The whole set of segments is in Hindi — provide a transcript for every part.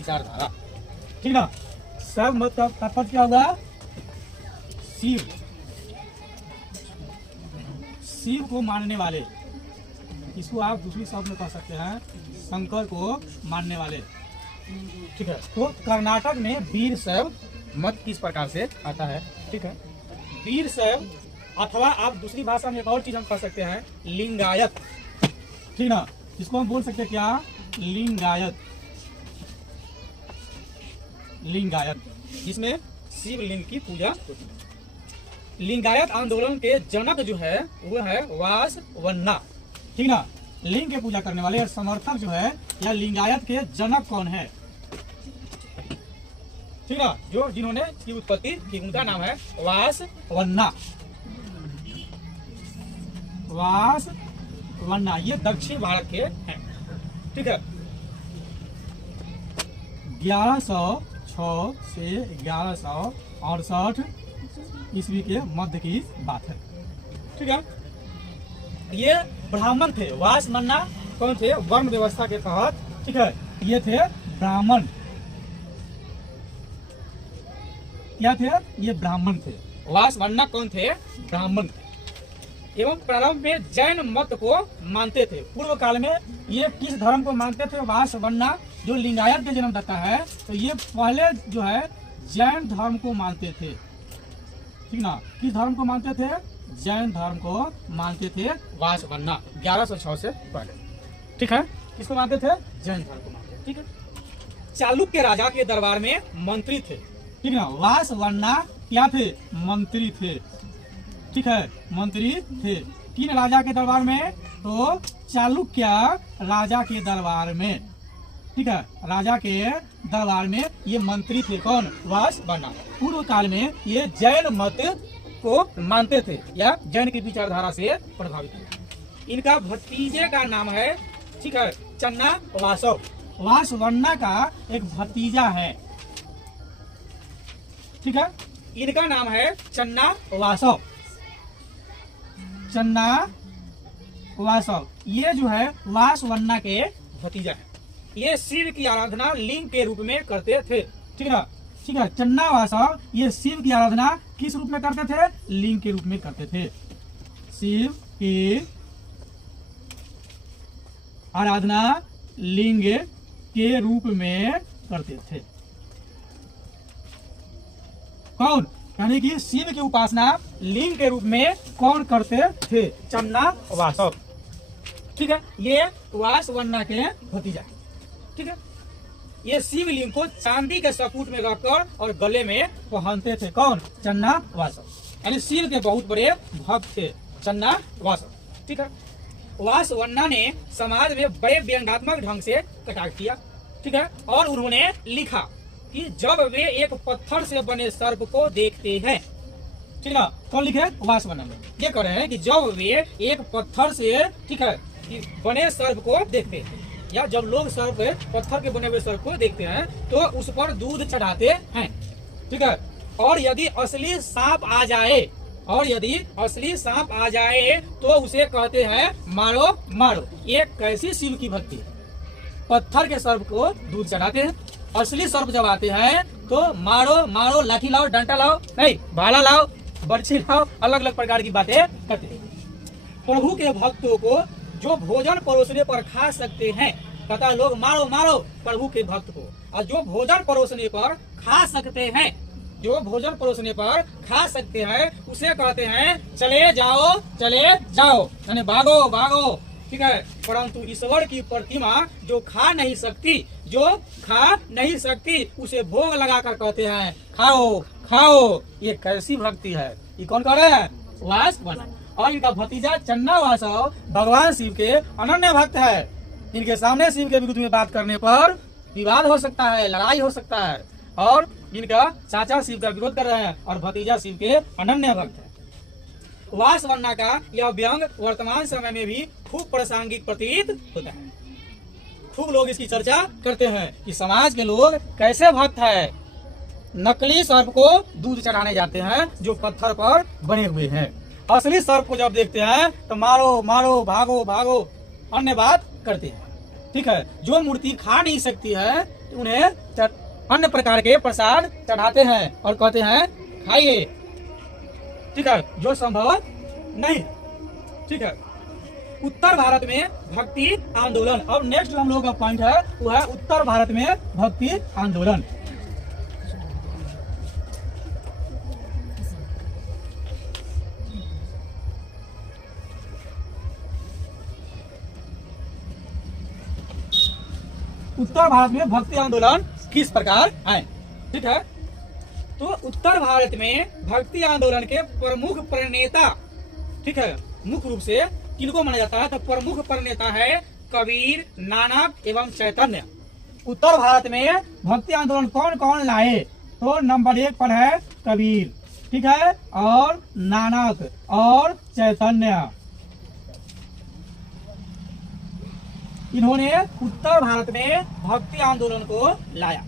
विचारधारा, ठीक ना। सर्व मत का तात्पर्य क्या होगा? शिव, शिव को मानने वाले, इसको आप दूसरी शब्द में कह सकते हैं शंकर को मानने वाले, ठीक है। तो कर्नाटक में वीर शैव मत किस प्रकार से आता है, ठीक है। वीर शैव, अथवा आप दूसरी भाषा में एक और चीज हम कह सकते हैं लिंगायत, ठीक ना। इसको हम बोल सकते हैं क्या? लिंगायत, लिंगायत, जिसमें शिवलिंग की पूजा होती है। लिंगायत आंदोलन के जनक जो है वो है वासवन्ना, ठीक ना। लिंग की पूजा करने वाले और समर्थक जो है या लिंगायत के जनक कौन है, ठीक ना, जो जिन्होंने की उत्पत्ति की, उनका नाम है वासवन्ना, वासवन्ना। ये दक्षिण भारत के हैं, ठीक है। 1106 से 1168 ईस्वी के मध्य की बात है, ठीक है। ये ब्राह्मण थे, वासवन्ना कौन थे? वर्ण व्यवस्था के तहत, ठीक है, ये थे ब्राह्मण, क्या थे? ये ब्राह्मण थे। वासवन्ना कौन थे? ब्राह्मण थे। एवं प्रारंभ में जैन मत को मानते थे। पूर्व काल में ये किस धर्म को मानते थे? वासवन्ना जो लिंगायत के जन्मदाता है, तो ये पहले जो है जैन धर्म को मानते थे, ठीक ना। किस धर्म को मानते थे? जैन धर्म को मानते थे वासवन्ना, 1106 से पहले, ठीक है। किसको मानते थे? जैन धर्म को मानते थे, ठीक है। चालुक्य राजा के दरबार में मंत्री थे, ठीक ना। वासवन्ना क्या थे? मंत्री थे, ठीक है, मंत्री थे। किन राजा के दरबार में? तो चालुक्य राजा के दरबार में, ठीक है, राजा के दरबार में ये मंत्री थे। कौन? वासवन्ना। पूर्व काल में ये जैन मत को मानते थे या जैन की विचारधारा से प्रभावित थे। इनका भतीजे का नाम है, ठीक है, चन्ना वासव। वासवन्ना का एक भतीजा है, ठीक है, इनका नाम है चन्ना वासव, चन्ना वासव। ये जो है वासवन्ना के भतीजा है। ये शिव की आराधना लिंग के रूप में करते थे, ठीक है, ठीक है। चन्ना वासव ये शिव की आराधना किस रूप में करते थे? लिंग के रूप में करते थे। शिव की आराधना लिंग के रूप में करते थे। कौन? यानी कि शिव की उपासना लिंग के रूप में कौन करते थे? चन्ना वासव, ठीक है। ये वासवन्ना के भतीजा, ठीक है। ये शिवलिंग को चांदी के सपूत में रखकर और गले में पहनते थे। कौन? चन्ना वासव। यानी शिव के बहुत बड़े भक्त थे चन्ना वासव, ठीक है। वासवन्ना ने समाज में बड़े व्यंग्यात्मक ढंग से कटाक्ष किया, ठीक है, और उन्होंने लिखा कि जब वे एक पत्थर से बने सर्प को देखते हैं, ठीक है, कौन लिखे? वासवन्ना में ये कह रहे हैं कि जब वे एक पत्थर से, ठीक है, बने सर्प को देखते हैं, या जब लोग सर्प, पत्थर के बने हुए सर्प को देखते हैं तो उस पर दूध चढ़ाते हैं, ठीक है। और यदि असली सांप आ जाए, और यदि असली सांप आ जाए तो उसे कहते हैं मारो मारो। ये कैसी शिव की भक्ति है? पत्थर के सर्प को दूध चढ़ाते हैं, असली सर्प जब आते हैं तो मारो मारो, लाठी लाओ, डंडा लाओ, नहीं भाला लाओ, बर्छी लाओ, अलग अलग प्रकार की बातें करते हैं। प्रभु के भक्तों को जो भोजन परोसने पर खा सकते हैं, कहता लोग मारो मारो प्रभु के भक्त को, और जो भोजन परोसने पर खा सकते हैं, जो भोजन परोसने पर खा सकते हैं उसे कहते हैं चले जाओ चले जाओ, यानी भागो भागो, ठीक है। परंतु ईश्वर की प्रतिमा जो खा नहीं सकती, जो खा नहीं सकती, उसे भोग लगाकर कहते हैं खाओ खाओ। ये कैसी भक्ति है? ये कौन कर रहे हैं? वासवन्ना। और इनका भतीजा चन्ना वासव भगवान शिव के अनन्य भक्त है। इनके सामने शिव के विरुद्ध में बात करने पर विवाद हो सकता है, लड़ाई हो सकता है, और इनका चाचा शिव का विरोध कर रहे हैं और भतीजा शिव के अनन्य भक्त है। वासवन्ना का यह व्यंग वर्तमान समय में भी खूब प्रासंगिक प्रतीत होता है। खूब लोग इसकी चर्चा करते हैं कि समाज के लोग कैसे भक्त है, नकली सर्प को दूध चढ़ाने जाते हैं जो पत्थर पर बने हुए हैं, असली सर्प को जब देखते हैं तो मारो मारो भागो भागो अन्य बात करते हैं, ठीक है। जो मूर्ति खा नहीं सकती है उन्हें अन्य प्रकार के प्रसाद चढ़ाते हैं और कहते हैं खाइए। ठीक है, जो संभव नहीं। ठीक है, उत्तर भारत में भक्ति आंदोलन। अब नेक्स्ट हम लोग का पॉइंट है वो है उत्तर भारत में भक्ति आंदोलन। उत्तर भारत में भक्ति आंदोलन किस प्रकार आए। ठीक है, तो उत्तर भारत में भक्ति आंदोलन के प्रमुख प्रणेता, ठीक है, मुख्य रूप से किनको माना जाता है, तो प्रमुख प्रणेता है कबीर, नानक एवं चैतन्य। उत्तर भारत में भक्ति आंदोलन कौन कौन लाए, तो नंबर 1 पर है कबीर, ठीक है, और नानक और चैतन्य। इन्होंने उत्तर भारत में भक्ति आंदोलन को लाया।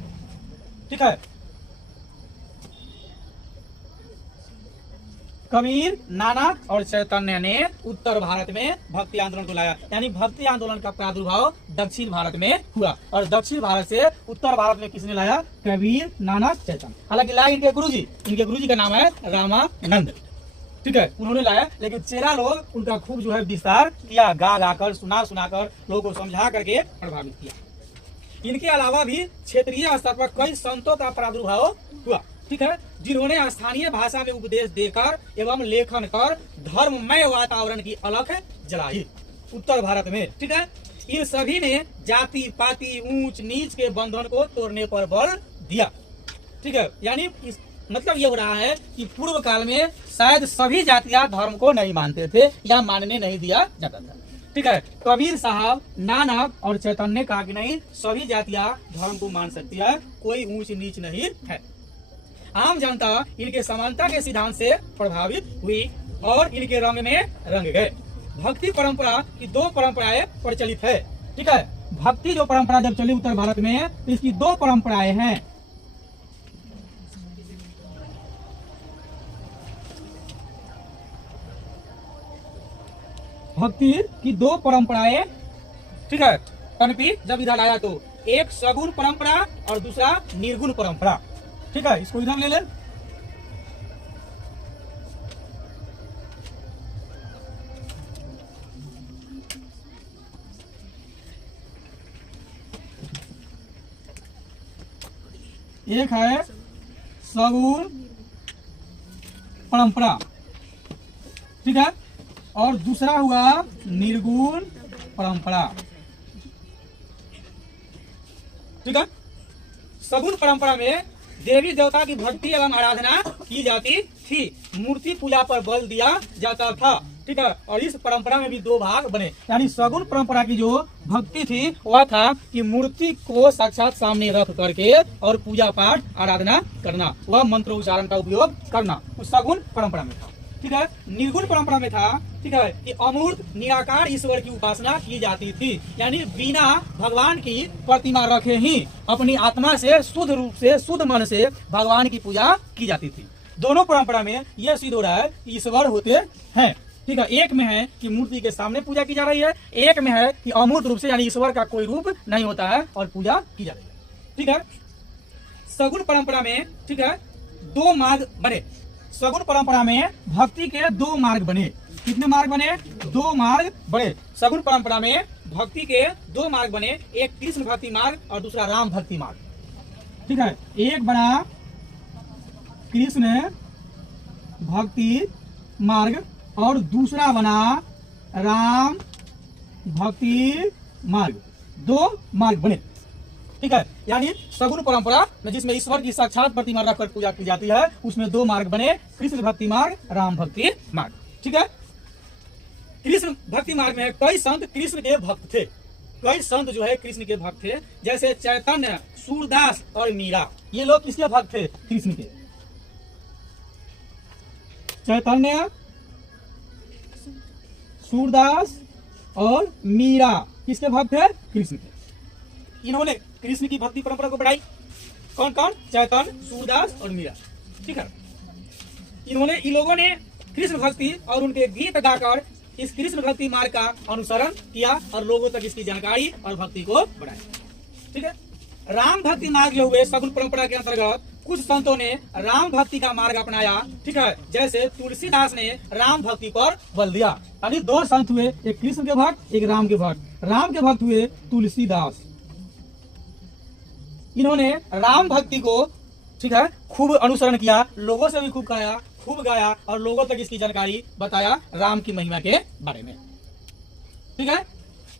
ठीक है, कबीर, नानक और चैतन्य ने उत्तर भारत में भक्ति आंदोलन को लाया। यानी भक्ति आंदोलन का प्रादुर्भाव दक्षिण भारत में हुआ और दक्षिण भारत से उत्तर भारत में किसने लाया, कबीर, नानक, चैतन्य। हालांकि लाए इनके गुरुजी का नाम है रामानंद। ठीक है, उन्होंने लाया, लेकिन चेला लोग उनका खूब जो है विस्तार किया, गा कर सुनाकर लोगों को समझा करके प्रभावित किया। इनके अलावा भी क्षेत्रीय स्तर पर कई संतों का प्रादुर्भाव हुआ। ठीक है, जिन्होंने स्थानीय भाषा में उपदेश देकर एवं लेखन कर धर्ममय वातावरण की अलख जलाई उत्तर भारत में। ठीक है, इन सभी ने जाति पाति ऊंच नीच के बंधन को तोड़ने पर बल दिया। ठीक है, यानी मतलब ये हो रहा है कि पूर्व काल में शायद सभी जातियां धर्म को नहीं मानते थे या मानने नहीं दिया जाता था। ठीक है, कबीर साहब, नानक और चैतन्य ने कहा कि नहीं, सभी जातियां धर्म को मान सकती है, कोई ऊंच नीच नहीं है। आम जनता इनके समानता के सिद्धांत से प्रभावित हुई और इनके रंग में रंग गए। भक्ति परंपरा की 2 परंपराएं प्रचलित है। ठीक है, भक्ति जो परंपरा जब चली उत्तर भारत में, तो इसकी 2 परंपराएं हैं। भक्ति की 2 परंपराएं। ठीक है, कनपी जब इधर आया तो एक सगुण परंपरा और दूसरा निर्गुण परंपरा। ठीक है, इसको इधर ले ले। एक है सगुण परंपरा, ठीक है, और दूसरा हुआ निर्गुण परंपरा। ठीक है, सगुण परंपरा में देवी देवता की भक्ति एवं आराधना की जाती थी, मूर्ति पूजा पर बल दिया जाता था। ठीक है, और इस परंपरा में भी 2 भाग बने। यानी सगुण परंपरा की जो भक्ति थी वह था कि मूर्ति को साक्षात सामने रख करके और पूजा पाठ आराधना करना, वह मंत्र उच्चारण का उपयोग करना, उस सगुण परंपरा में था। ठीक है, निर्गुण परंपरा में था, ठीक है, कि अमूर्त निराकार ईश्वर की उपासना की जाती थी। यानी बिना भगवान की प्रतिमा रखे ही अपनी आत्मा से शुद्ध रूप से शुद्ध मन से भगवान की पूजा की जाती थी। दोनों परंपरा में यह सिद्ध हो रहा है कि ईश्वर होते हैं। ठीक है, एक में है कि मूर्ति के सामने पूजा की जा रही है, एक में है कि अमूर्त रूप से यानी ईश्वर का कोई रूप नहीं होता है और पूजा की जा रही है। ठीक है, सगुण परंपरा में, ठीक है, 2 मार्ग बने। सगुण परंपरा में भक्ति के 2 मार्ग बने। कितने मार्ग बने? 2 मार्ग बने। सगुण परंपरा में भक्ति के 2 मार्ग बने, एक कृष्ण भक्ति मार्ग और दूसरा राम भक्ति मार्ग। ठीक है, एक बना कृष्ण भक्ति मार्ग और दूसरा बना राम भक्ति मार्ग। 2 मार्ग बने। ठीक है, यानी सगुण परंपरा में जिसमें ईश्वर की साक्षात प्रतिमा रखकर पूजा की जाती है, उसमें 2 मार्ग बने, कृष्ण भक्ति मार्ग, राम भक्ति मार्ग। ठीक है, कृष्ण भक्ति मार्ग में कई संत कृष्ण के भक्त थे। कई संत जो है कृष्ण के भक्त थे, जैसे चैतन्य, सूरदास और मीरा। ये लोग किसके भक्त थे? कृष्ण के। चैतन्य, सूरदास और मीरा किसके भक्त है? कृष्ण के। इन्होंने कृष्ण की भक्ति परंपरा को बढ़ाई। कौन कौन? चैतन्य, सूरदास और मीरा। ठीक है, इन लोगों ने कृष्ण भक्ति और उनके गीत गाकर इस कृष्ण भक्ति मार्ग का अनुसरण किया और लोगों तक इसकी जानकारी और भक्ति को बढ़ाया। ठीक है, राम भक्ति मार्ग जो हुए सगुन परंपरा के अंतर्गत कुछ संतों ने राम भक्ति का मार्ग अपनाया, ठीक है, जैसे तुलसीदास ने राम भक्ति पर बल दिया। यानी दो संत हुए, एक कृष्ण के भक्त, एक राम के भक्त। राम के भक्त हुए तुलसीदास, इन्होंने राम भक्ति को, ठीक है, खूब अनुसरण किया, लोगों से भी खूब गाया, खूब गाया और लोगों तक इसकी जानकारी बताया राम की महिमा के बारे में, ठीक है।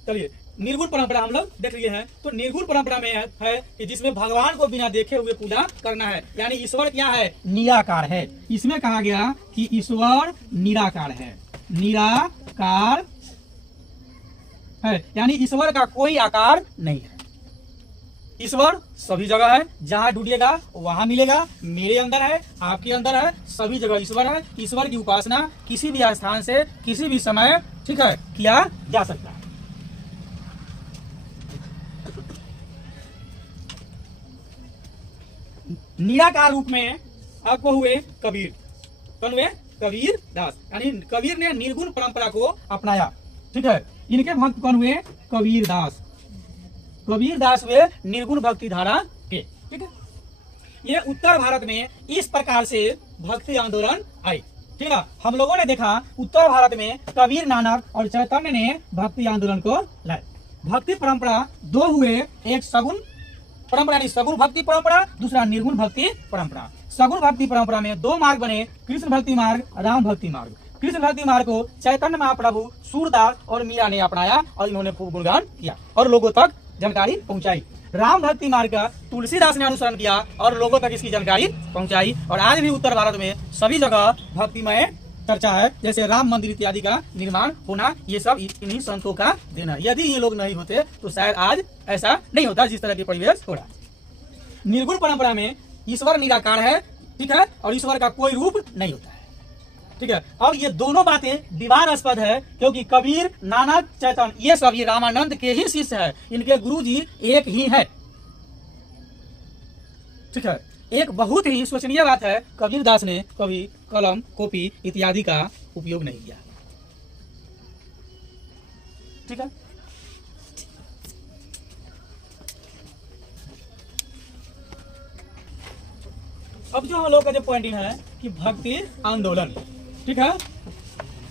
चलिए निर्गुण परंपरा हम लोग देख लिए हैं। तो निर्गुण परंपरा में है कि जिसमें भगवान को बिना देखे हुए पूजा करना है, यानी ईश्वर क्या है, निराकार है। इसमें कहा गया कि ईश्वर निराकार है, निराकार है, यानी ईश्वर का कोई आकार नहीं है। ईश्वर सभी जगह है, जहाँ ढूंढिएगा वहां मिलेगा। मेरे अंदर है, आपके अंदर है, सभी जगह ईश्वर है। ईश्वर की उपासना किसी भी स्थान से किसी भी समय, ठीक है, किया जा सकता है। निराकार रूप में आपको हुए कबीर। कौन हुए, कबीर दास, यानी कबीर ने निर्गुण परंपरा को अपनाया, ठीक है। इनके भक्त कौन हुए, कबीर दास। कबीर दास हुए निर्गुण भक्ति धारा के, ठीक है। ये उत्तर भारत में इस प्रकार से भक्ति आंदोलन आई, ठीक है। हम लोगों ने देखा उत्तर भारत में कबीर, नानक और चैतन्य ने भक्ति आंदोलन को लाए। भक्ति परंपरा दो हुए, एक सगुण परंपरा यानी सगुण भक्ति परंपरा, दूसरा निर्गुण भक्ति परंपरा। सगुण भक्ति परंपरा में दो मार्ग बने, कृष्ण भक्ति मार्ग, राम भक्ति मार्ग। कृष्ण भक्ति मार्ग को चैतन्य महाप्रभु, सूरदास और मीरा ने अपनाया और इन्होंने खूब गुणगान किया और लोगों तक जानकारी पहुंचाई। राम भक्ति मार्ग का तुलसीदास ने अनुसरण किया और लोगों तक इसकी जानकारी पहुंचाई। और आज भी उत्तर भारत में सभी जगह भक्तिमय चर्चा है, जैसे राम मंदिर इत्यादि का निर्माण होना, ये सब इन्हीं संतों का देना। यदि ये लोग नहीं होते तो शायद आज ऐसा नहीं होता जिस तरह के परिवेश हो रहा है। निर्गुण परंपरा में ईश्वर निराकार है, ठीक है, और ईश्वर का कोई रूप नहीं होता है, ठीक है। अब ये दोनों बातें विवादास्पद है, क्योंकि कबीर, नानक, चैतन्य ये सब ये रामानंद के ही शिष्य है, इनके गुरु जी एक ही है, ठीक है। एक बहुत ही शोचनीय बात है, कबीर दास ने कभी कलम, कॉपी इत्यादि का उपयोग नहीं किया, ठीक है। अब जो हम लोग का जो पॉइंटिंग है कि भक्ति आंदोलन, ठीक है,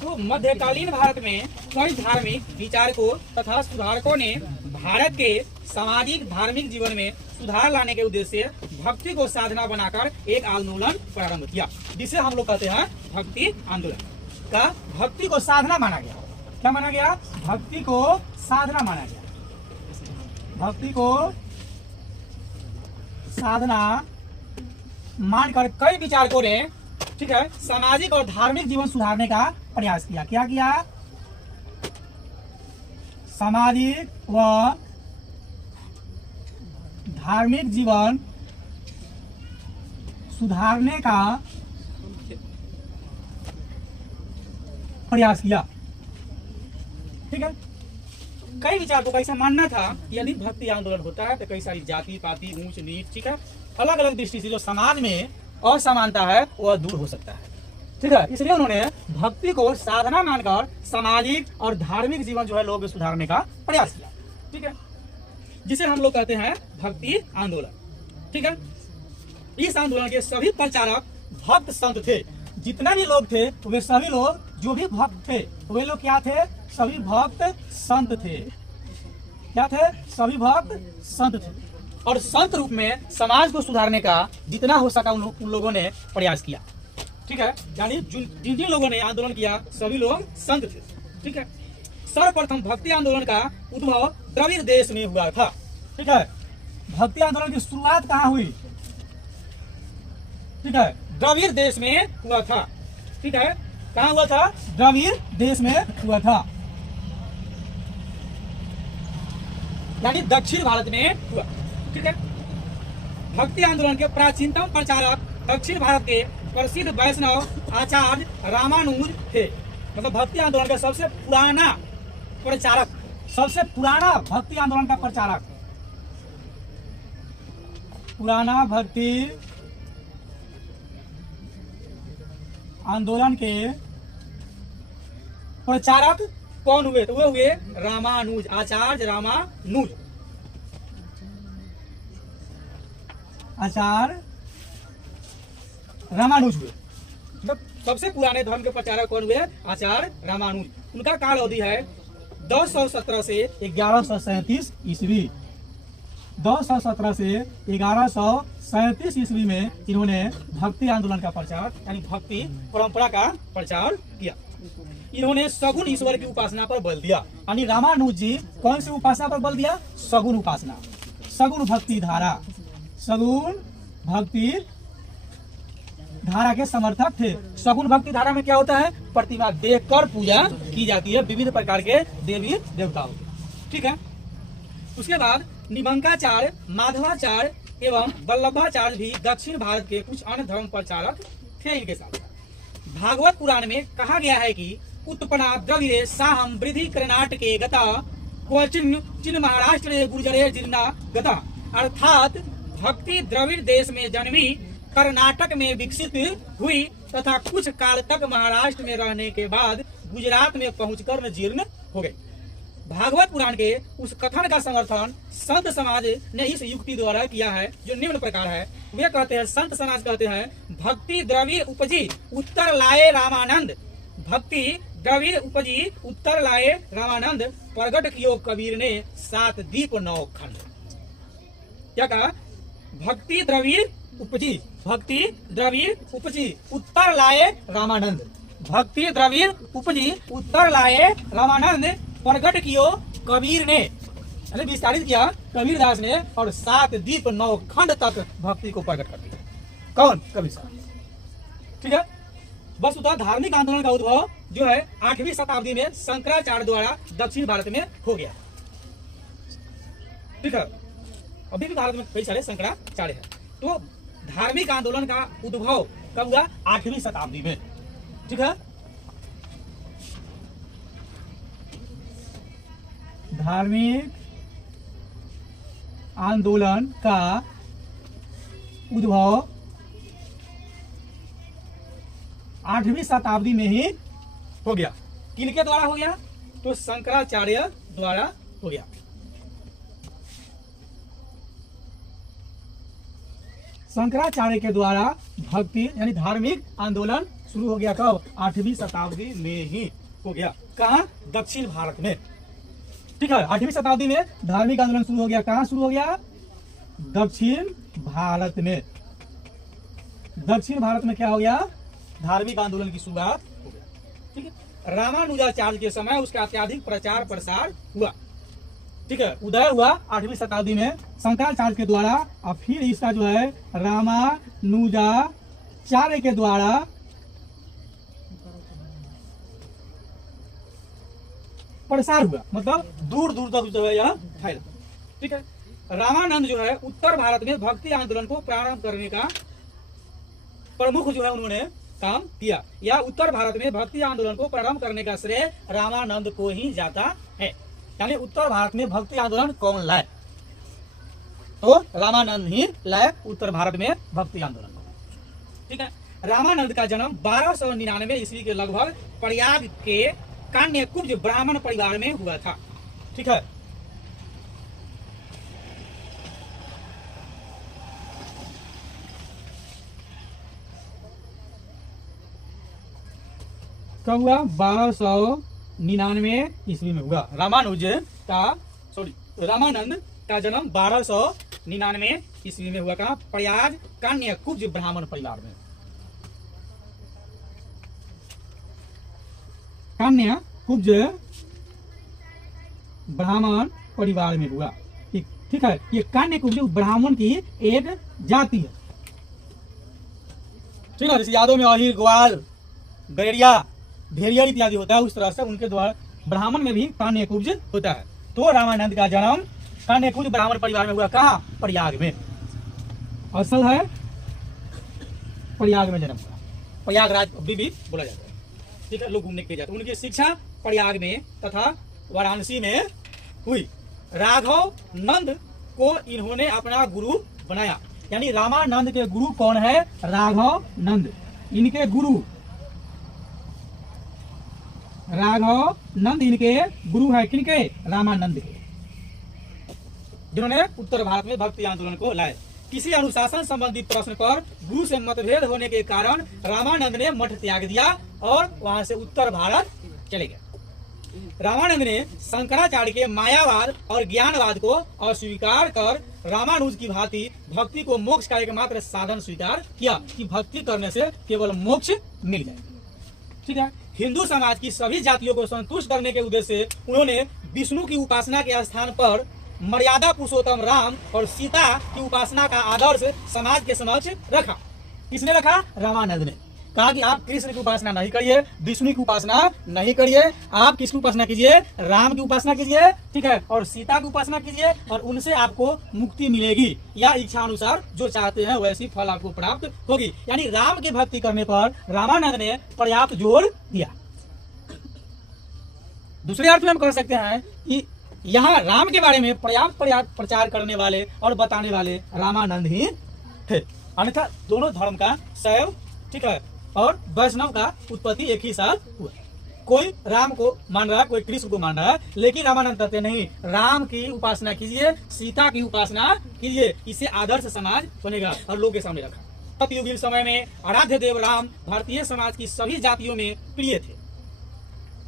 तो मध्यकालीन भारत में कई धार्मिक विचारकों तथा सुधारकों ने भारत के सामाजिक धार्मिक जीवन में सुधार लाने के उद्देश्य से भक्ति को साधना बनाकर एक आंदोलन प्रारंभ किया, जिसे हम लोग कहते हैं भक्ति आंदोलन का। भक्ति को साधना माना गया, क्या माना गया, भक्ति को साधना माना गया। भक्ति को साधना मानकर कई विचारकों ने, ठीक है, सामाजिक और धार्मिक जीवन सुधारने का प्रयास किया। क्या किया, सामाजिक व धार्मिक जीवन सुधारने का प्रयास किया, ठीक है। कई विचारकों का ऐसा मानना था कि यदि भक्ति आंदोलन होता है तो कई सारी जाति पाति, ऊंच नीच, ठीक है, अलग अलग दृष्टि से जो समाज में असमानता है वह दूर हो सकता है, ठीक है। इसलिए उन्होंने भक्ति को साधना मानकर सामाजिक और धार्मिक जीवन जो है लोग सुधारने का प्रयास किया, ठीक है, जिसे हम लोग कहते हैं भक्ति आंदोलन, ठीक है। इस आंदोलन के सभी प्रचारक भक्त संत थे। जितना भी लोग थे वे सभी लोग जो भी भक्त थे वे लोग क्या थे, सभी भक्त संत थे। क्या थे, सभी भक्त संत थे और संत रूप में समाज को सुधारने का जितना हो सका उन लोगों ने प्रयास किया, ठीक है। यानी जिन जिन लोगों ने आंदोलन किया सभी लोग संत थे, ठीक है। सर्वप्रथम भक्ति आंदोलन का उद्भव द्रविड़ देश में हुआ था, ठीक है। भक्ति आंदोलन की शुरुआत कहाँ हुई, ठीक है, द्रविड़ देश में हुआ था, ठीक है। कहाँ हुआ था, द्रविड़ देश में हुआ था, यानी दक्षिण भारत में हुआ, ठीक है। भक्ति आंदोलन के प्राचीनतम प्रचारक दक्षिण भारत के प्रसिद्ध वैष्णव आचार्य रामानुज थे। मतलब भक्ति आंदोलन का सबसे पुराना प्रचारक, सबसे पुराना भक्ति आंदोलन का प्रचारक, पुराना भक्ति आंदोलन के प्रचारक कौन हुए, तो वो हुए रामानुज, आचार्य रामानुज, आचार्य रामानुज हुए। मतलब सबसे पुराने धर्म के प्रचारक कौन हुए? आचार्य रामानुज। उनका काल अवधि है 1017 से 1137 ईस्वी। 1017 से 1137 ईस्वी में इन्होंने भक्ति आंदोलन का प्रचार यानी भक्ति परंपरा का प्रचार किया। इन्होंने सगुण ईश्वर की उपासना पर बल दिया। यानी रामानुज जी कौन सी उपासना पर बल दिया? सगुण उपासना, सगुण भक्ति धारा, सगुण भक्ति धारा के समर्थक थे। सगुण भक्ति धारा में क्या होता है? प्रतिमा देखकर पूजा की जाती है विभिन्न प्रकार के देवी देवताओं की। ठीक है। उसके बाद निबंकाचार्य, माधवाचार्य एवं वल्लभाचार्य भी दक्षिण भारत के कुछ अन्य धर्म प्रचारक थे इनके साथ। भागवत पुराण में कहा गया है कि उत्पन्ना द्रविड़े साहम वृद्धि कर्नाटके गता क्वचिन चिन्ह महाराष्ट्र गुर्जरे जिन्ना गता। अर्थात भक्ति द्रविड़ देश में जन्मी, कर्नाटक में विकसित हुई तथा कुछ काल तक महाराष्ट्र में रहने के बाद गुजरात में पहुंचकर जीर्ण हो गई। भागवत पुराण के उस कथन का समर्थन संत समाज ने इस युक्ति द्वारा किया है जो निम्न प्रकार है। वे कहते हैं, संत समाज कहते हैं, भक्ति द्रविड़ उपजी उत्तर लाए रामानंद, भक्ति द्रविड़ उपजी उत्तर लाए रामानंद, प्रगट कियो कबीर ने 7 दीप 9 खंड। क्या कहा? भक्ति द्रविड़ उपजी, भक्ति द्रविड़ उपजी उत्तर लाए रामानंद, भक्ति द्रविड़ उपजी उत्तर लाए रामानंद, प्रगट कियो कबीर ने, यानी विस्तारित किया कबीरदास ने, और 7 दीप 9 खंड तक भक्ति को प्रकट कर दिया। कौन? कबीर साहब। ठीक है। वस्तुतः धार्मिक आंदोलन का उद्भव जो है 8वीं शताब्दी में शंकराचार्य द्वारा दक्षिण भारत में हो गया। ठीक है। अभी भी भारत में कई सारे शंकराचार्य हैं। तो धार्मिक आंदोलन का उद्भव कब हुआ? 8वीं शताब्दी में। ठीक है। धार्मिक आंदोलन का उद्भव 8वीं शताब्दी में ही हो गया। किनके द्वारा हो गया? तो शंकराचार्य द्वारा हो गया। शंकराचार्य के द्वारा भक्ति यानी धार्मिक आंदोलन शुरू हो गया। कब? 8वीं शताब्दी में ही हो गया। कहाँ? दक्षिण भारत में। ठीक है। 8वीं शताब्दी में धार्मिक आंदोलन शुरू हो गया। कहाँ शुरू हो गया? दक्षिण भारत में। दक्षिण भारत में क्या हो गया? धार्मिक आंदोलन की शुरुआत हो गया। ठीक है। रामानुजाचार्य के समय उसका अत्यधिक प्रचार प्रसार हुआ। ठीक है। उदय हुआ 8वीं शताब्दी में शंकराचार्य के द्वारा, और फिर इसका जो है रामानुजाचार्य के द्वारा प्रसार हुआ, मतलब दूर दूर तक जो है यह फैला। ठीक है। रामानंद जो है उत्तर भारत में भक्ति आंदोलन को प्रारंभ करने का प्रमुख जो है उन्होंने काम किया। या उत्तर भारत में भक्ति आंदोलन को प्रारंभ करने का श्रेय रामानंद को ही जाता है। यानी उत्तर भारत में भक्ति आंदोलन कौन लाए? तो रामानंद ही लाए उत्तर भारत में भक्ति आंदोलन। ठीक है। रामानंद का जन्म 1299 ईस्वी के लगभग प्रयाग के कान्यकुब्ज ब्राह्मण परिवार में हुआ था। ठीक है। कब हुआ? 1299 ईस्वी में हुआ। रामानंद का जन्म 1299 ईस्वी में हुआ। कहाँ? प्रयाग कान्यकुब्ज ब्राह्मण परिवार में। कान्यकुब्ज ब्राह्मण परिवार में हुआ। ठीक है। ये कान्यकुब्ज ब्राह्मण की एक जाति है। ठीक है। जैसे यादव में अहिर, ग्वाल, गैरिया, भेड़िया इत्यादि होता है, उस तरह से उनके द्वारा ब्राह्मण में भी कान्यकुब्ज होता है। तो रामानंद का जन्म कान्यकुब्ज ब्राह्मण परिवार में हुआ। कहाँ? प्रयाग में। असल है प्रयाग में जन्म हुआ। प्रयागराज अभी भी बोला जाता है। ठीक है। लोग घूमने के जाते हैं। उनकी शिक्षा प्रयाग में तथा वाराणसी में हुई। राघव नंद को इन्होंने अपना गुरु बनाया। यानी रामानंद के गुरु कौन है? राघव नंद। इनके गुरु राघव नंद इनके गुरु है। किनके? रामानंद के, जिन्होंने उत्तर भारत में भक्ति आंदोलन को लाए। किसी अनुशासन संबंधी प्रश्न पर गुरु से मतभेद होने के कारण रामानंद ने मठ त्याग दिया और वहां से उत्तर भारत चले गए। रामानंद ने शंकराचार्य के मायावाद और ज्ञानवाद को अस्वीकार कर रामानुज की भांति भक्ति को मोक्ष का एकमात्र साधन स्वीकार किया कि भक्ति करने से केवल मोक्ष मिल जाए। ठीक है, हिंदू समाज की सभी जातियों को संतुष्ट करने के उद्देश्य से उन्होंने विष्णु की उपासना के स्थान पर मर्यादा पुरुषोत्तम राम और सीता की उपासना का आदर्श समाज के समक्ष रखा। किसने रखा? रामानंद ने। कहा कि आप कृष्ण की उपासना नहीं करिए, विष्णु की उपासना नहीं करिए, आप किसकी उपासना कीजिए? राम की उपासना कीजिए। ठीक है, और सीता की उपासना कीजिए और उनसे आपको मुक्ति मिलेगी या इच्छा अनुसार जो चाहते हैं वैसी फल आपको प्राप्त होगी। यानी राम की भक्ति करने पर रामानंद ने पर्याप्त जोर दिया। दूसरे अर्थ में हम कह सकते हैं कि यहाँ राम के बारे में पर्याप्त प्रचार करने वाले और बताने वाले रामानंद ही थे। अन्यथा दोनों धर्म का शैव, ठीक है, और वैष्णव का उत्पत्ति एक ही साथ हुआ। कोई राम को मान रहा है, कोई कृष्ण को मान रहा है, लेकिन रामानंद कहते नहीं, राम की उपासना कीजिए, सीता की उपासना कीजिए, इससे आदर्श समाज बनेगा और लोगों के सामने रखा। सतयुगीन समय में आराध्य देव राम भारतीय समाज की सभी जातियों में प्रिय थे।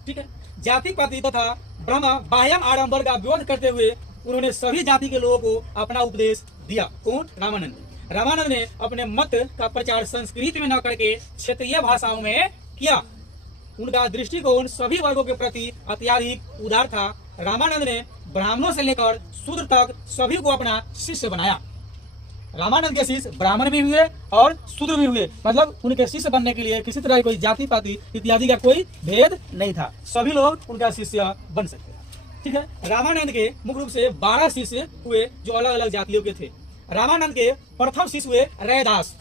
ठीक है, जाति पाति तथा ब्रह्म बाह्यम आडंबर का विरोध करते हुए उन्होंने सभी जाति के लोगों को अपना उपदेश दिया। कौन? रामानंद। रामानंद ने अपने मत का प्रचार संस्कृत में न करके क्षेत्रीय भाषाओं में किया। उनका दृष्टिकोण सभी वर्गों के प्रति अत्यधिक उदार था। रामानंद ने ब्राह्मणों से लेकर शूद्र तक सभी को अपना शिष्य बनाया। रामानंद के शिष्य ब्राह्मण भी हुए और शूद्र भी हुए, मतलब उनके शिष्य बनने के लिए किसी तरह कोई जाति पाति इत्यादि का कोई भेद नहीं था, सभी लोग उनका शिष्य बन सकते हैं। ठीक है, रामानंद के मुख्य रूप से 12 शिष्य हुए जो अलग अलग जातियों के थे। रामानंद के प्रथम शिष्य हुए रैदास।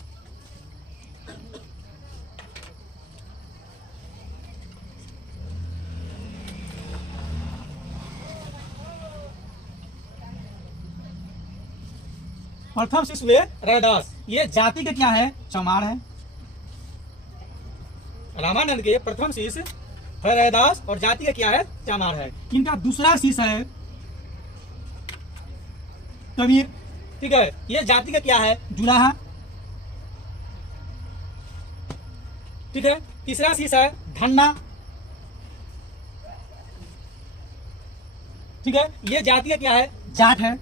प्रथम शिष्य हुए रैदास। ये जाति का क्या है? चमार है। रामानंद के प्रथम शिष्य है रैदास और जाति का क्या है? चमार है। इनका दूसरा शिष्य है कबीर। ठीक है, ये जाति का क्या है? जुलाहा। ठीक है, तीसरा शिष्य है धन्ना। ठीक है, ये जाति का क्या है? जाट है,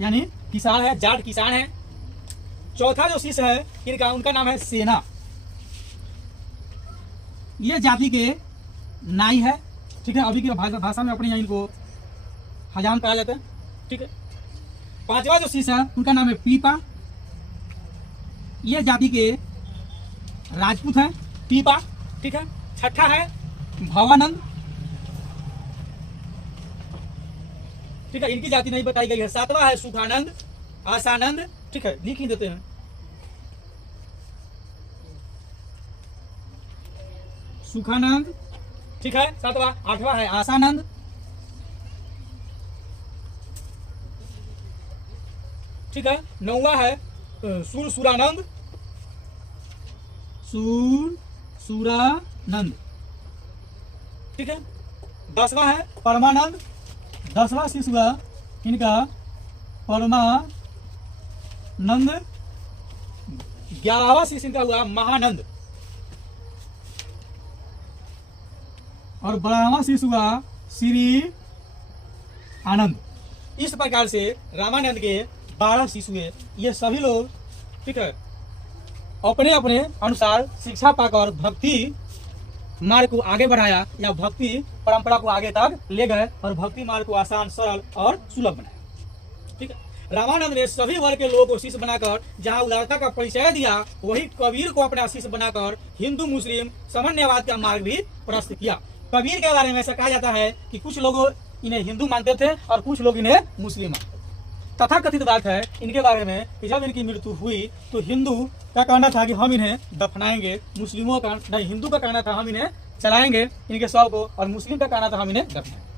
यानी किसान है, जाट किसान है। चौथा जो शिष्य है उनका नाम है सेना। ये जाति के नाई है। ठीक है, अभी की भाषा में अपने यहाँ इनको हजाम कहा जाता है। ठीक है, पांचवा जो शिष्य है उनका नाम है पीपा। ये जाति के राजपूत हैं, पीपा। ठीक है, छठा है भवानंद। ठीक है, इनकी जाति नहीं बताई गई है। सातवां है सुखानंद, आसानंद। ठीक है, लिख ही देते हैं। सुखानंद, ठीक है, सातवां। आठवां है आसानंद। ठीक है, नौवां है सुरानंद। सुरानंद। ठीक है, 10वां है परमानंद। 10वां शिष्य हुआ इनका परमानंद। 11वां शिष्य इनका हुआ महानंद और 12वां शिष्य हुआ श्री आनंद। इस प्रकार से रामानंद के 12 शिष्य हुए। ये सभी लोग, ठीक है, अपने अपने अनुसार शिक्षा पाकर भक्ति मार्ग को आगे बढ़ाया या भक्ति परंपरा को आगे तक ले गए और भक्ति मार्ग को आसान, सरल और सुलभ बनाया। ठीक है, रामानंद ने सभी वर्ग के लोगों को शिष्य बनाकर जहां उदारता का परिचय दिया, वही कबीर को अपना शिष्य बनाकर हिंदू मुस्लिम समन्वयवाद का मार्ग भी प्रस्तुत किया। कबीर के बारे में ऐसा कहा जाता है कि कुछ लोग इन्हें हिंदू मानते थे और कुछ लोग इन्हें मुस्लिम मानते थे। तथा कथित बात है इनके बारे में कि जब इनकी मृत्यु हुई तो हिंदू का कहना था कि हम इन्हें दफनाएंगे, मुस्लिमों का नहीं, हिंदू का कहना था हम इन्हें चलाएंगे इनके शव को, और मुस्लिम का कहना था हम इन्हें दफनाएंगे।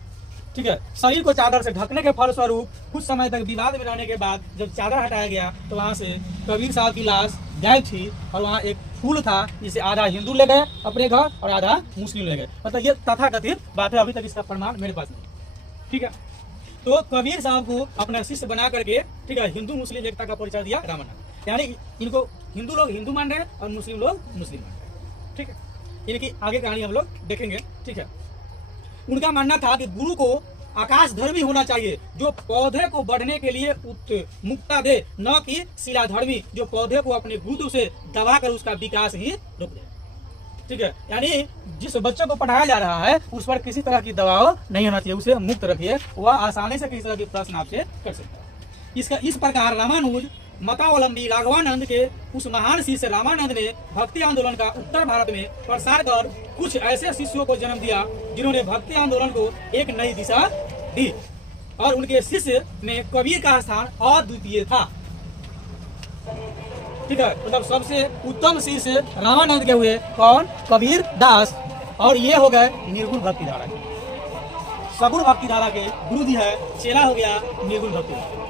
ठीक है, शरीर को चादर से ढकने के फलस्वरूप कुछ समय तक विवाद में रहने के बाद जब चादर हटाया गया तो वहाँ से कबीर साहब की लाश गायब थी और वहाँ एक फूल था जिसे आधा हिंदू ले गए अपने घर और आधा मुस्लिम ले गए। मतलब ये तथा कथित बात है, अभी तक इसका प्रमाण मेरे पास नहीं। ठीक है, तो कबीर साहब को अपना शिष्य बना करके, ठीक है, हिंदू मुस्लिम एकता का परिचय दिया रामानंद। यानी इनको हिंदू लोग हिंदू मान रहे हैं और मुस्लिम लोग मुस्लिम मान रहे हैं, ठीक है। इनकी आगे कहानी हम लोग देखेंगे, ठीक है। उनका मानना था कि गुरु को आकाशधर्मी होना चाहिए, जो पौधे को बढ़ने के लिए मुक्ता दे, न कि शिलाधर्मी, जो पौधे को अपने गुरुत्व से दबाकर उसका विकास ही रोक दे, ठीक है। यानी जिस बच्चे को पढ़ाया जा रहा है उस पर किसी तरह की दबाव नहीं होना चाहिए, उसे मुक्त रखिए, वह आसानी से किसी तरह के प्रश्न आपसे कर सकता है। इस प्रकार रामानुज मतावलंबी राघवानंद के उस महान शिष्य रामानंद ने भक्ति आंदोलन का उत्तर भारत में प्रसार कर कुछ ऐसे शिष्यों को जन्म दिया जिन्होंने भक्ति आंदोलन को एक नई दिशा दी, और उनके शिष्य में कबीर का स्थान अद्वितीय था, ठीक है। मतलब सबसे उत्तम शिष्य रामानंद के हुए कौन? कबीर दास। और ये हो गए निर्गुण भक्ति धारा के, सगुण भक्ति धारा के गुरु जी है, चेला हो गया निर्गुण भक्ति।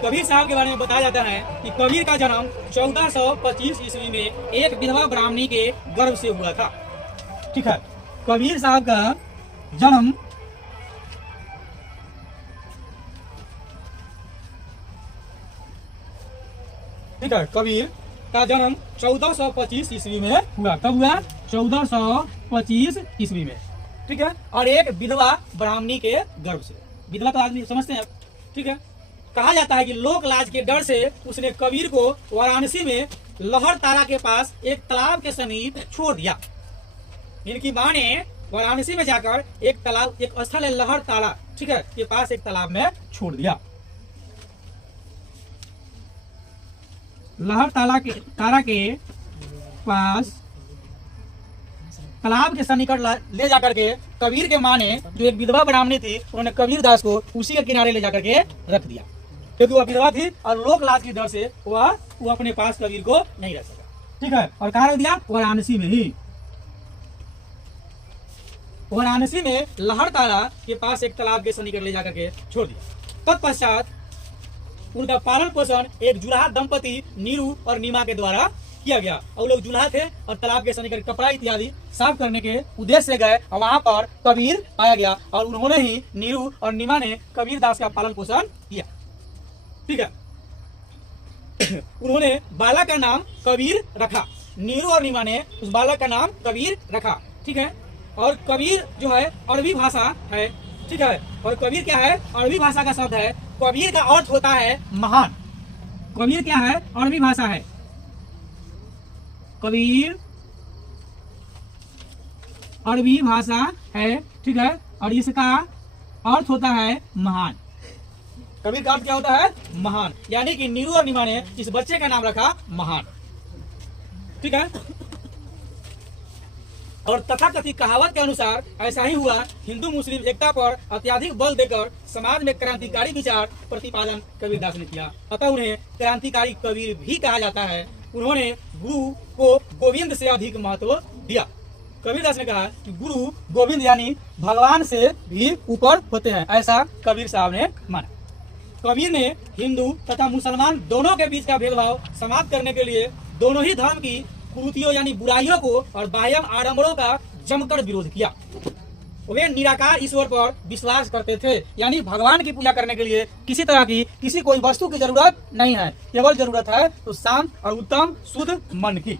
कबीर साहब के बारे में बताया जाता है कि कबीर का जन्म 1425 ईस्वी में एक विधवा ब्राह्मणी के गर्भ से हुआ था, ठीक है। कबीर साहब का जन्म ठीक है, कबीर का जन्म 1425 ईस्वी में हुआ। कब हुआ? 1425 ईस्वी में, ठीक है। और एक विधवा ब्राह्मणी के गर्भ से, विधवा तो आदमी समझते हैं, ठीक है। कहा जाता है कि लोक लाज के डर से उसने कबीर को वाराणसी में लहर तारा के पास एक तालाब के समीप छोड़ दिया। इनकी मां ने वाराणसी में जाकर एक तालाब, एक स्थल है लहर तारा, ठीक है, के पास एक तालाब में छोड़ दिया। लहर तारा के पास तालाब के सन्निकट ले जाकर के कबीर के मां ने, जो एक विधवा ब्राह्मणी थी, उन्होंने कबीर दास को उसी के किनारे ले जाकर के रख दिया, क्योंकि वह विधवा थी और लोक लाज की डर से वो अपने पास कबीर को नहीं रख सका, ठीक है। और कहाँ रख दिया? वाराणसी में ही। वाराणसी में लहर तारा के पास एक तालाब के सन्निकट ले जाकर के छोड़ दिया। तत्पश्चात उनका पालन पोषण एक जुलाहा दंपति नीरू और नीमा के द्वारा किया गया, और लोग जुलाहा थे और तालाब के सन्निकट कपड़ा इत्यादि साफ करने के उद्देश्य से गए, और वहां पर कबीर पाया गया, और उन्होंने ही नीरू और नीमा ने कबीर दास का पालन पोषण किया, ठीक है। उन्होंने बालक का नाम कबीर रखा, नीरू और नीमा ने उस बालक का नाम कबीर रखा, ठीक है। और कबीर जो है अरबी भाषा है, ठीक है। और कबीर क्या है? अरबी भाषा का शब्द है। कबीर का अर्थ होता है महान। कबीर क्या है? अरबी भाषा है। कबीर अरबी भाषा है, ठीक है। और इसका अर्थ होता है महान। कबीर का अर्थ क्या होता है? महान। यानी कि नीरू और नीमा ने इस बच्चे का नाम रखा महान, ठीक है। और तथाकथित कहावत के अनुसार ऐसा ही हुआ। हिंदू मुस्लिम एकता पर अत्याधिक बल देकर समाज में क्रांतिकारी विचार प्रतिपादन कबीर दास ने किया, अतः उन्हें क्रांतिकारी कबीर भी कहा जाता है। उन्होंने गुरु को गोविंद से अधिक महत्व दिया। कबीर दास ने कहा कि गुरु गोविंद यानी भगवान से भी ऊपर होते हैं, ऐसा कबीर साहब ने माना। कबीर ने हिंदू तथा मुसलमान दोनों के बीच का भेदभाव समाप्त करने के लिए दोनों ही धर्म की कुरीतियों यानी बुराइयों को और बाह्य आडंबरों का जमकर विरोध किया। वे निराकार ईश्वर पर विश्वास करते थे, यानी भगवान की पूजा करने के लिए किसी तरह की किसी कोई वस्तु की जरूरत नहीं है, केवल जरूरत है तो शांत और उत्तम शुद्ध मन की,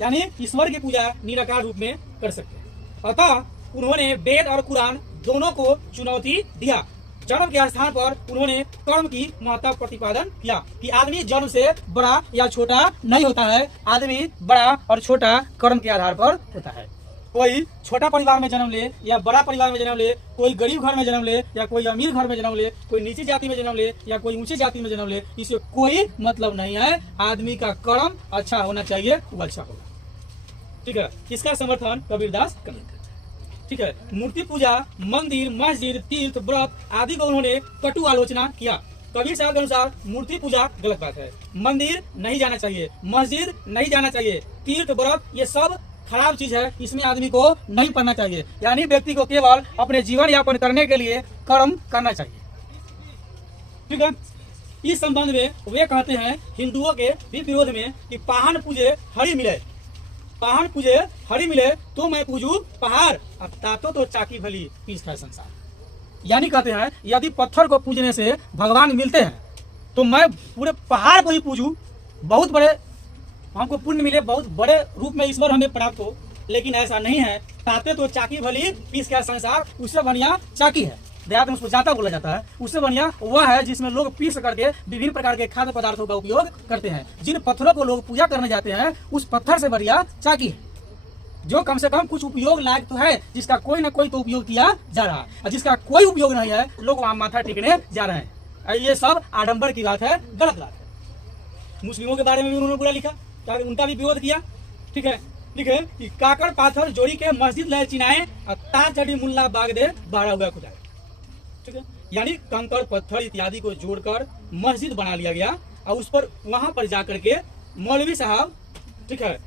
यानी ईश्वर की पूजा निराकार रूप में कर सकते हैं। अतः उन्होंने वेद और कुरान दोनों को चुनौती दिया। जन्म के स्थान पर उन्होंने कर्म की महत्व प्रतिपादन किया कि आदमी जन्म से बड़ा या छोटा नहीं होता है, आदमी बड़ा और छोटा कर्म के आधार पर होता है। कोई छोटा परिवार में जन्म ले या बड़ा परिवार में जन्म ले, कोई गरीब घर में जन्म ले या कोई अमीर घर में जन्म ले, कोई नीची जाति में जन्म ले या कोई ऊंची जाति में जन्म ले, इससे कोई मतलब नहीं है। आदमी का कर्म अच्छा होना चाहिए, वो अच्छा होगा, ठीक है। इसका समर्थन कबीर दास करते हैं, ठीक है। मूर्ति पूजा, मंदिर, मस्जिद, तीर्थ, व्रत आदि को उन्होंने कटु आलोचना किया। कबीर साहब के अनुसार मूर्ति पूजा गलत बात है, मंदिर नहीं जाना चाहिए, मस्जिद नहीं जाना चाहिए, तीर्थ, व्रत ये सब खराब चीज है, इसमें आदमी को नहीं पढ़ना चाहिए। यानी व्यक्ति को केवल अपने जीवन यापन करने के लिए कर्म करना चाहिए, ठीक है। इस संबंध में वे कहते हैं हिंदुओं के भी विरोध में कि पाहन पूजे हरि मिले, पाहन पूजे हरि मिले तो मैं पूजू पहाड़, अब तातो तो चाकी भली पीस है संसार। यानी कहते हैं यदि पत्थर को पूजने से भगवान मिलते हैं तो मैं पूरे पहाड़ को ही पूजूं, बहुत बड़े हमको पुण्य मिले, बहुत बड़े रूप में ईश्वर हमें प्राप्त हो। लेकिन ऐसा नहीं है। ताते तो चाकी भली पीस का संसार, उससे बढ़िया चाकी है। देहात में उसको जाता बोला जाता है। उससे बढ़िया वह है जिसमें लोग पीस करके विभिन्न प्रकार के खाद्य पदार्थों का उपयोग करते हैं। जिन पत्थरों को लोग पूजा करने जाते हैं उस पत्थर से बढ़िया चाकी है, जो कम से कम कुछ उपयोग लायक तो है, जिसका कोई ना कोई तो उपयोग किया जा रहा है। और जिसका कोई उपयोग नहीं है लोग वहां माथा टेकने जा रहे हैं। ये सब आडंबर की बात है, गलत बात है। मुस्लिमों के बारे में भी उन्होंने बुरा लिखा, उनका भी विरोध किया। ठीक है, लिखे कि काकड़ पाथर जोड़ी के मस्जिद लहर चिनाए और तार चढ़ी मुल्ला बाग दे बाड़ा हुआ खुदा। ठीक है, यानी कंकड़ पत्थर इत्यादि को जोड़कर मस्जिद बना लिया गया और उस पर वहां पर जाकर के मौलवी साहब, ठीक है,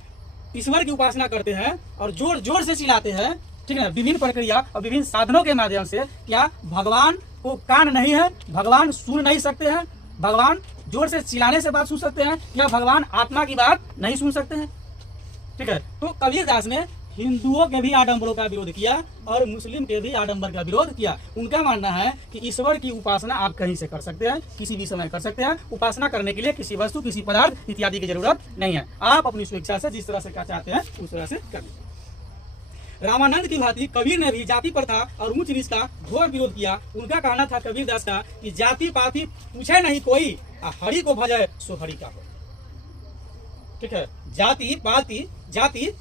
ईश्वर की उपासना करते हैं और जोर जोर से चिल्लाते हैं। ठीक है, विभिन्न प्रक्रिया और विभिन्न साधनों के माध्यम से। क्या भगवान को कान नहीं है? भगवान सुन नहीं सकते हैं? भगवान जोर से चिल्लाने से बात सुन सकते हैं? या भगवान आत्मा की बात नहीं सुन सकते हैं? ठीक है, तो कबीरदास ने हिंदुओं के भी आडंबरों का विरोध किया और मुस्लिम के भी आडंबर का विरोध किया। उनका मानना है कि ईश्वर की उपासना आप कहीं से कर सकते हैं, किसी भी समय कर सकते हैं। उपासना करने के लिए किसी वस्तु, किसी पदार्थ इत्यादि की जरूरत नहीं है। आप अपनी स्वेच्छा से जिस तरह से क्या चाहते हैं उस तरह से कर लीजिए। रामानंद की भांति कबीर ने भी जाति प्रथा और ऊंच नीच का घोर विरोध किया। उनका कहना था कबीरदास का कि जाति पाति पूछे नहीं कोई, हरि को भजे सो हरि का हो। ठीक है, जाति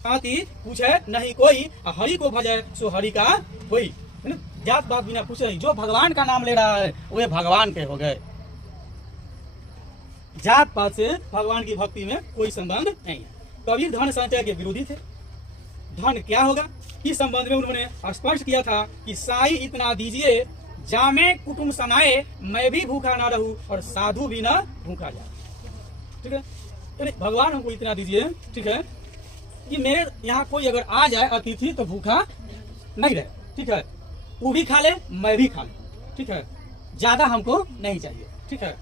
पाति पूछे नहीं कोई, हरि को भजे सो हरि का कोई। जात पात बिना पूछे नहीं, जो भगवान का नाम ले रहा है वे भगवान के हो गए। जात पात से भगवान की भक्ति में कोई संबंध नहीं है। कबीर धन संचय के विरोधी थे। धन क्या होगा इस संबंध में उन्होंने स्पष्ट किया था कि साई इतना दीजिए जामे कुटुंब समाए, मैं भी भूखा ना रहूं और साधु भी ना भूखा जाए। ठीक है, भगवान हमको इतना दीजिए, ठीक है, कि मेरे यहाँ कोई अगर आ जाए अतिथि तो भूखा नहीं रहे। ठीक है, वो भी खा ले मैं भी खा ले। ठीक है, ज्यादा हमको नहीं चाहिए। ठीक है,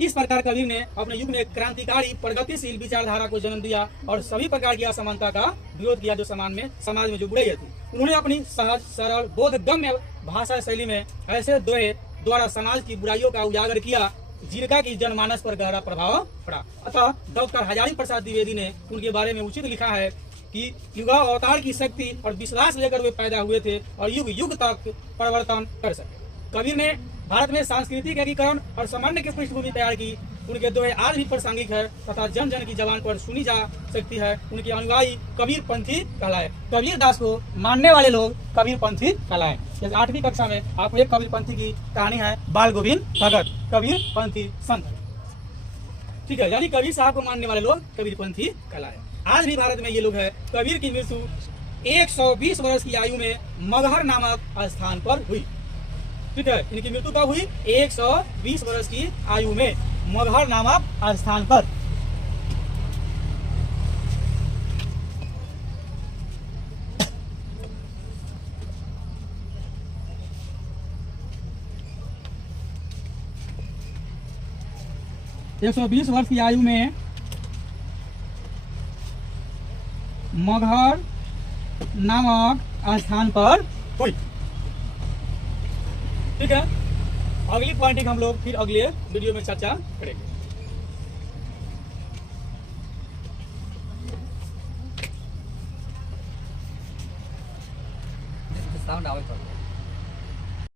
इस प्रकार कबीर ने अपने युग में क्रांतिकारी प्रगतिशील विचारधारा को जन्म दिया और सभी प्रकार की असमानता का विरोध किया जो समाज में जो बुराई थी। उन्होंने अपनी सहज सरल बोधगम्य भाषा शैली में ऐसे दोहे द्वारा समाज की बुराइयों का उजागर किया जिनका की जनमानस पर गहरा प्रभाव पड़ा। अतः डॉक्टर हजारी प्रसाद द्विवेदी ने उनके बारे में उचित लिखा है कि युगा अवतार की शक्ति और विश्वास लेकर वे पैदा हुए थे और युग युग तक परिवर्तन कर सके। कबीर ने भारत में सांस्कृतिक एकीकरण और समन्वय की पृष्ठभूमि तैयार की। उनके दोहे आज भी प्रासंगिक है तथा जन जन की जबान पर सुनी जा सकती है। उनके अनुयायी कबीर पंथी कहलाए। कबीर दास को मानने वाले लोग कबीर पंथी कहलाए। जैसे 8वीं कक्षा में आपको एक कबीर पंथी की कहानी है, बाल गोविंद भगत कबीर पंथी संत। ठीक है, यानी कबीर साहब को मानने वाले लोग कबीर पंथी कहलाए। आज भी भारत में ये लोग है। कबीर की मृत्यु 120 वर्ष की आयु में मगहर नामक स्थान पर हुई। ठीक है, इनकी मृत्यु कब हुई? 120 वर्ष की आयु में मगहर नामक स्थान पर। एक 120 वर्ष की आयु में मगहर नामक स्थान पर हुई। ठीक है, अगली पॉइंटिंग हम लोग फिर अगले वीडियो में चर्चा करेंगे।